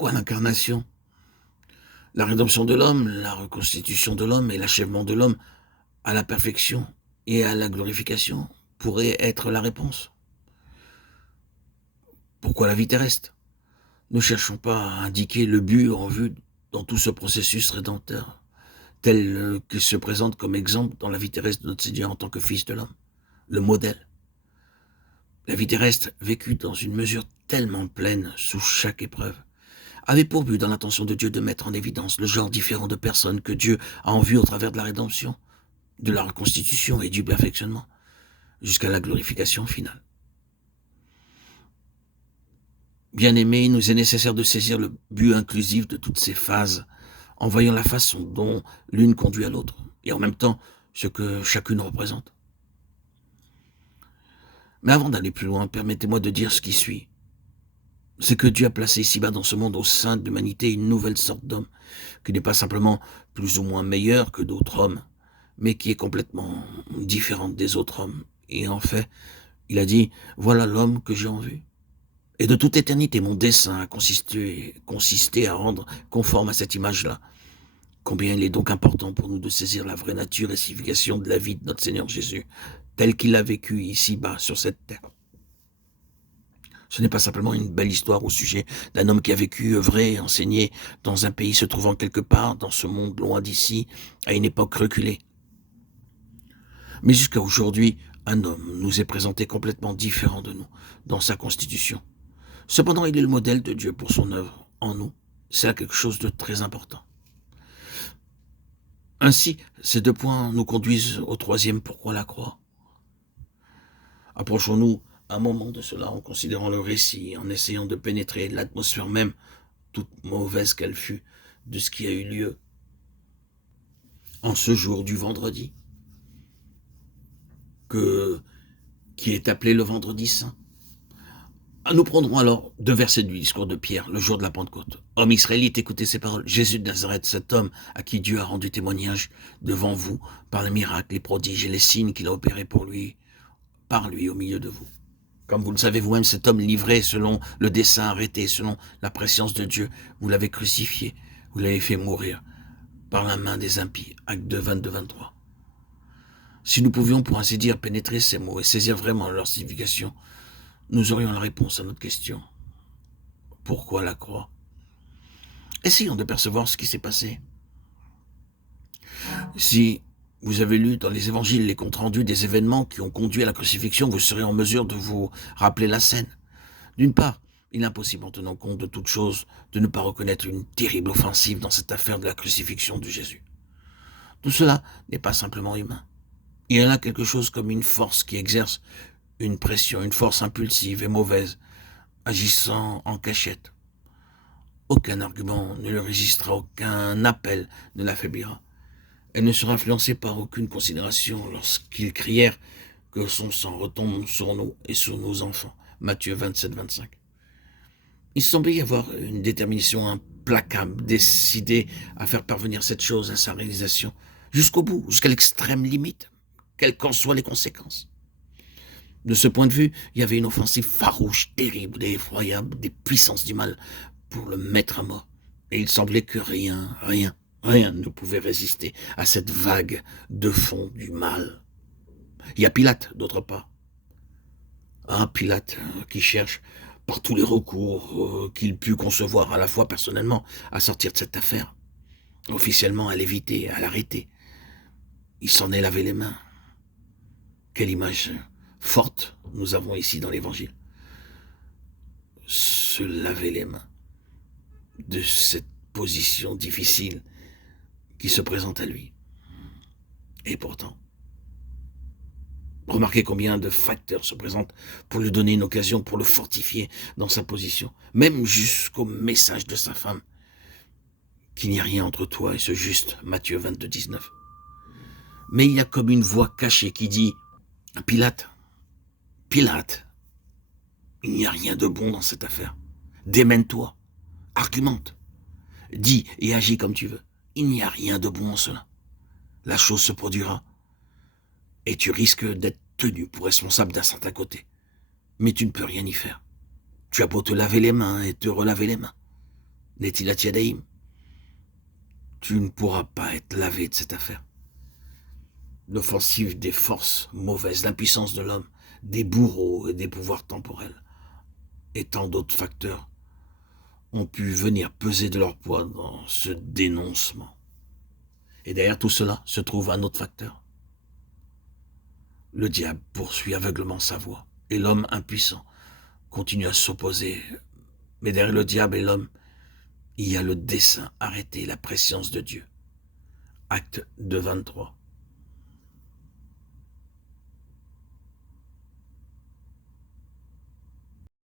Pourquoi l'incarnation? La rédemption de l'homme, la reconstitution de l'homme et l'achèvement de l'homme à la perfection et à la glorification pourraient être la réponse. Pourquoi la vie terrestre? Ne cherchons pas à indiquer le but en vue dans tout ce processus rédempteur, tel qu'il se présente comme exemple dans la vie terrestre de notre Seigneur en tant que Fils de l'homme, le modèle. La vie terrestre, vécue dans une mesure tellement pleine sous chaque épreuve, avait pour but dans l'intention de Dieu de mettre en évidence le genre différent de personnes que Dieu a en vue au travers de la rédemption, de la reconstitution et du perfectionnement, jusqu'à la glorification finale. Bien-aimés, il nous est nécessaire de saisir le but inclusif de toutes ces phases, en voyant la façon dont l'une conduit à l'autre, et en même temps ce que chacune représente. Mais avant d'aller plus loin, permettez-moi de dire ce qui suit. C'est que Dieu a placé ici-bas dans ce monde au sein de l'humanité une nouvelle sorte d'homme, qui n'est pas simplement plus ou moins meilleur que d'autres hommes, mais qui est complètement différente des autres hommes. Et en fait, il a dit, voilà l'homme que j'ai en vue. Et de toute éternité, mon dessein a consisté à rendre conforme à cette image-là. Combien il est donc important pour nous de saisir la vraie nature et signification de la vie de notre Seigneur Jésus, tel qu'il l'a vécu ici-bas sur cette terre. Ce n'est pas simplement une belle histoire au sujet d'un homme qui a vécu, œuvré, enseigné dans un pays se trouvant quelque part dans ce monde loin d'ici, à une époque reculée. Mais jusqu'à aujourd'hui, un homme nous est présenté complètement différent de nous, dans sa constitution. Cependant, il est le modèle de Dieu pour son œuvre en nous. C'est là quelque chose de très important. Ainsi, ces deux points nous conduisent au troisième pourquoi la croix. Approchons-nous un moment de cela en considérant le récit, en essayant de pénétrer l'atmosphère même, toute mauvaise qu'elle fût, de ce qui a eu lieu en ce jour du vendredi, qui est appelé le vendredi saint. Nous prendrons alors 2 versets du discours de Pierre, le jour de la Pentecôte. Homme israélite, écoutez ces paroles. Jésus de Nazareth, cet homme à qui Dieu a rendu témoignage devant vous par les miracles, les prodiges et les signes qu'il a opérés par lui au milieu de vous. Comme vous le savez vous-même, cet homme livré selon le dessein arrêté, selon la prescience de Dieu, vous l'avez crucifié, vous l'avez fait mourir par la main des impies. Acte 2, 22-23. Si nous pouvions, pour ainsi dire, pénétrer ces mots et saisir vraiment leur signification, nous aurions la réponse à notre question. Pourquoi la croix? Essayons de percevoir ce qui s'est passé. Si vous avez lu dans les évangiles les comptes rendus des événements qui ont conduit à la crucifixion, vous serez en mesure de vous rappeler la scène. D'une part, il est impossible en tenant compte de toute chose de ne pas reconnaître une terrible offensive dans cette affaire de la crucifixion de Jésus. Tout cela n'est pas simplement humain. Il y en a quelque chose comme une force qui exerce une pression, une force impulsive et mauvaise, agissant en cachette. Aucun argument ne le résistera, aucun appel ne l'affaiblira. Elle ne sera influencée par aucune considération lorsqu'ils crièrent que son sang retombe sur nous et sur nos enfants. Matthieu 27-25. Il semblait y avoir une détermination implacable, décidée à faire parvenir cette chose à sa réalisation, jusqu'au bout, jusqu'à l'extrême limite, quelles qu'en soient les conséquences. De ce point de vue, il y avait une offensive farouche, terrible et effroyable des puissances du mal pour le mettre à mort. Et il semblait que rien ne pouvait résister à cette vague de fond du mal. Il y a Pilate, d'autre part. Pilate qui cherche par tous les recours qu'il put concevoir, à la fois personnellement, à sortir de cette affaire, officiellement à l'éviter, à l'arrêter. Il s'en est lavé les mains. Quelle image forte nous avons ici dans l'Évangile. Se laver les mains de cette position difficile qui se présente à lui. Et pourtant, remarquez combien de facteurs se présentent pour lui donner une occasion, pour le fortifier dans sa position, même jusqu'au message de sa femme, qu'il n'y a rien entre toi et ce juste, Matthieu 22-19. Mais il y a comme une voix cachée qui dit, Pilate, il n'y a rien de bon dans cette affaire. Démène-toi, argumente, dis et agis comme tu veux. Il n'y a rien de bon en cela. La chose se produira et tu risques d'être tenu pour responsable d'un certain côté. Mais tu ne peux rien y faire. Tu as beau te laver les mains et te relaver les mains. Netilat Yadayim. Tu ne pourras pas être lavé de cette affaire. L'offensive des forces mauvaises, l'impuissance de l'homme, des bourreaux et des pouvoirs temporels, et tant d'autres facteurs ont pu venir peser de leur poids dans ce dénoncement. Et derrière tout cela se trouve un autre facteur. Le diable poursuit aveuglement sa voie, et l'homme impuissant continue à s'opposer. Mais derrière le diable et l'homme, il y a le dessein arrêté, la préscience de Dieu. Acte 2, 23.